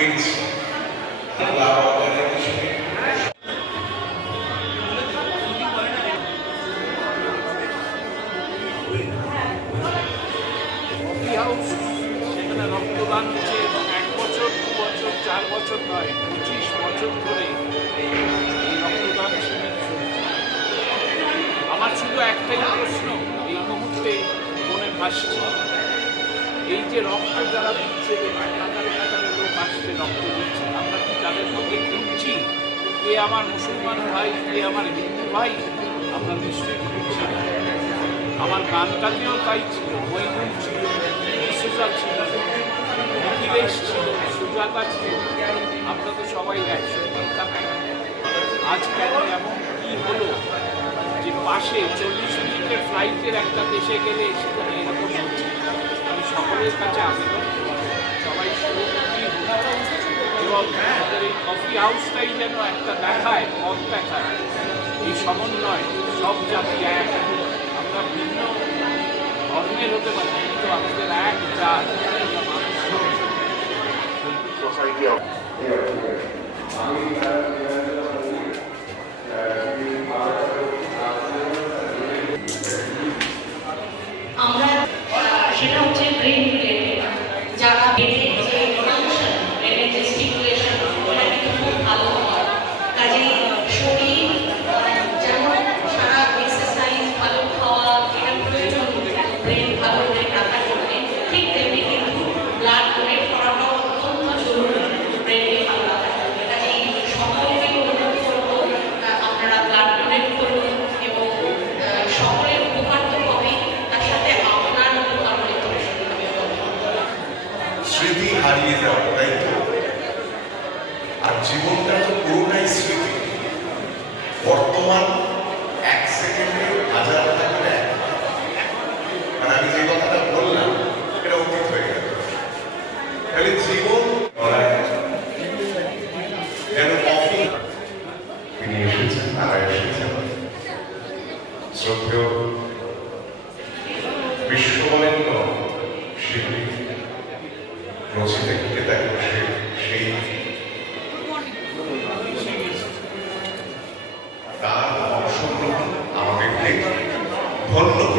which allow রক্তদান হচ্ছে এক বছর দু বছর চার বছর নয় পঁচিশ বছর ধরে এই রক্তদান আমার শুধু একটাই প্রশ্ন এই মুহূর্তে মনে ভাসছে এই যে রক্ত যারা দিচ্ছে লোক আসছে রক্ত দিচ্ছে। আমরা কি তাদের মধ্যে ঘুরছি? কে আমার মুসলমান ভাই, কে আমার হিন্দু ভাই? আমরা নিশ্চয়ই ঘুরছি আমার গানটাতেও তাই ছিল মৈগুল ছিল, সুজা ছিল, অখিলেশ ছিল, সুজাতা ছিল। আমরা তো সবাই একসঙ্গে থাকি আজ কেন এমন কি হলো? যে পাশে চল্লিশ মিনিটের ফ্লাইটের একটা দেশে গেলে সেখানে এরকম আমি সকলের কাছে আবেদন এবং আমাদের এই কফি যেন একটা দেখায়, পথ দেখায়, এই সমন্বয় সব জাতি এক। আমরা ভিন্ন ধর্মের হতে পারি, কিন্তু আমাদের এক জাত মানুষ আর জীবনটা তো পুরোটাই স্মৃতি। বর্তমান এক সেকেন্ডে হাজার টাকার এক মানে আমি যে কথাটা বললাম এটা অতীত হয়ে গেল। তাহলে জীবন যেন শিল্পী রচিতে con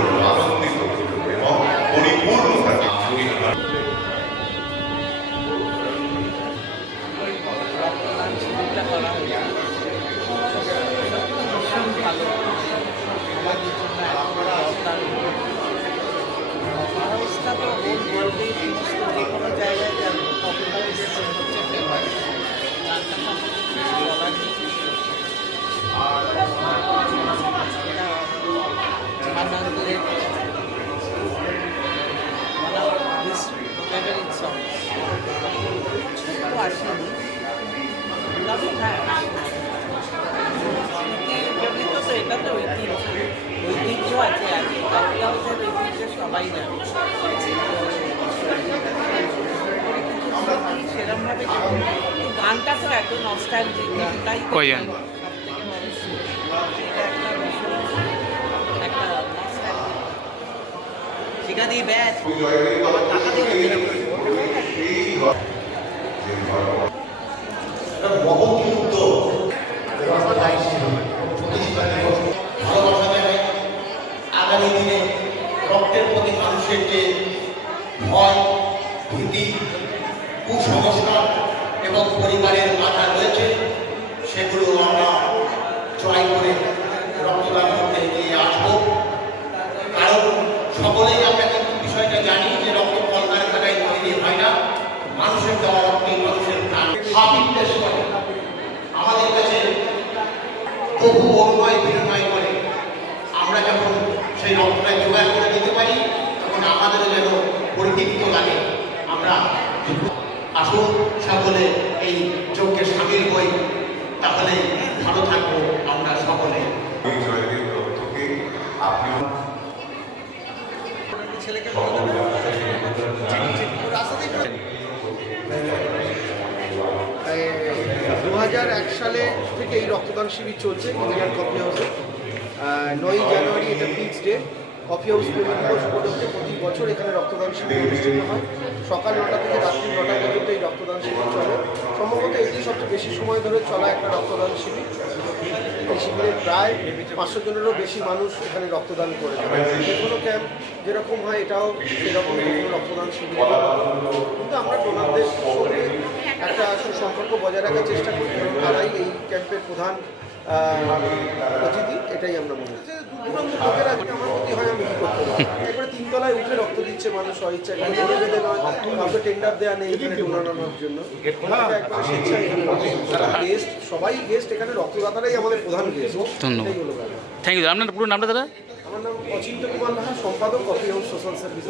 আসেনি হ্যাঁ তো এটা তো ঐতিহ্য ঐতিহ্য আছে আগে হাউসের ঐতিহ্য সবাই জানে সেরকমভাবে গানটা তো এত গানটাই। শিখা দি ব্যাস আমার টাকা দিয়ে আগামী দিনে রক্তের প্রতি মানুষের যে ভয় ভীতি কুসংস্কার এবং পরিবারের বাধা রয়েছে সেগুলো আমরা জয় করে রক্তদান করতে এগিয়ে আসব কারণ সকলেই আমরা কিন্তু বিষয়টা জানি যে রক্ত কলকারখানায় তৈরি হয় না মানুষের দেওয়া রক্তই মানুষের প্রাণ হাবিবদেশ করে আমাদের কাছে বহু অনুনয় বিনিময় করে আমরা যখন সেই রক্তটা জোগাড় করে দিতে পারি আমাদের যেন পরিতৃপ্ত লাগে। আমরা আসুন সকলে এই যজ্ঞে সামিল হই। তাহলে ভালো থাকব আমরা সকলে। দু হাজার এক সালে থেকে এই রক্তদান শিবির চলছে ইন্ডিয়ান কফি হাউসে। নয়ই জানুয়ারি এটা ফিক্স ডে কফি হাউস উপলক্ষে প্রতি বছর এখানে রক্তদান শিবির অনুষ্ঠিত হয়। সকাল নটা থেকে রাত্রি নটা পর্যন্ত এই রক্তদান শিবির চলে। সম্ভবত এটি সবচেয়ে বেশি সময় ধরে চলা একটা রক্তদান শিবির। এই শিবিরে প্রায় পাঁচশো জনেরও বেশি মানুষ এখানে রক্তদান করে যে কোনো ক্যাম্প যেরকম হয় এটাও সেরকম রক্তদান শিবির কিন্তু আমরা ডোনারদের সঙ্গে একটা সুসম্পর্ক বজায় রাখার চেষ্টা করি এবং তারাই এই ক্যাম্পের প্রধান অতিথি, এটাই আমরা মনে করি। একবারে তিনতলায় উঠে রক্ত দিচ্ছে মানুষ কাউকে টেন্ডার দেওয়া নেই এখানে ডোনানোর জন্য গেস্ট সবাই গেস্ট এখানে রক্তদাতারাই আমাদের প্রধান গেস্ট ধন্যবাদ। থ্যাংক ইউ আপনার পুরো নামটা দাদা? আমার নাম অচিন্ত কুমার সম্পাদক কফি হাউস সোশ্যাল সার্ভিস